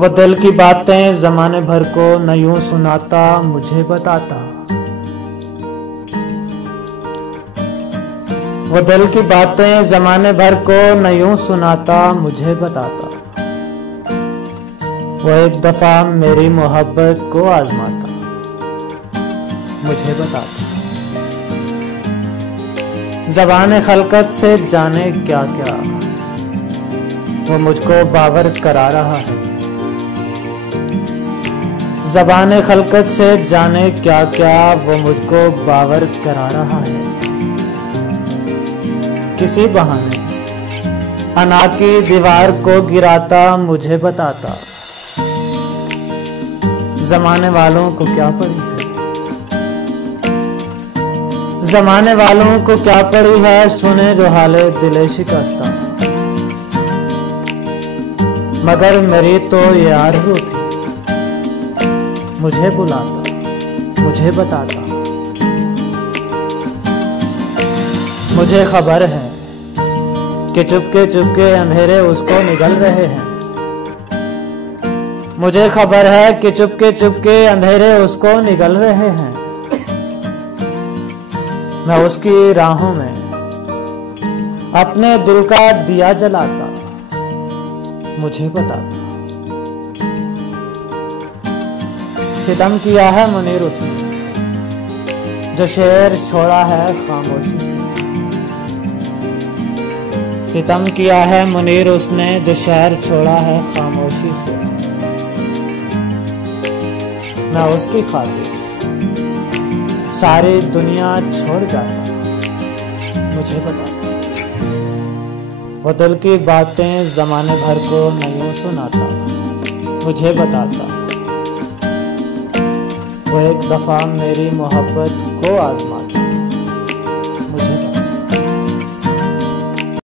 वो दिल की बातें जमाने भर को न यूं सुनाता मुझे बताता। वो दिल की बातें जमाने भर को न यूं सुनाता मुझे बताता। वो एक दफा मेरी मोहब्बत को आजमाता मुझे बताता। ज़बान खलकत से जाने क्या क्या वो मुझको बावर करा रहा है। ज़बान खलकत से जाने क्या क्या वो मुझको बावर करा रहा है। किसी बहाने अना की दीवार को गिराता मुझे बताता। जमाने वालों को क्या पड़ी है, जमाने वालों को क्या पड़ी है, सुने जो हाले दिले शिकस्ता। मगर मेरी तो ये आरज़ू थी, मुझे बुलाता मुझे बताता। मुझे खबर है कि चुपके चुपके अंधेरे उसको निगल रहे हैं। मुझे खबर है कि चुपके चुपके अंधेरे उसको निगल रहे हैं। मैं उसकी राहों में अपने दिल का दिया जलाता मुझे बताता। सितम किया है मुनीर उसने जो शेर छोड़ा है खामोशी से। सितम किया है मुनीर उसने जो शहर छोड़ा है खामोशी से। मैं उसकी खातिर सारी दुनिया छोड़ जाता मुझे बताता। वो दिल की बातें जमाने भर को नहीं सुनाता मुझे बताता। वो एक दफा मेरी मोहब्बत को आजमा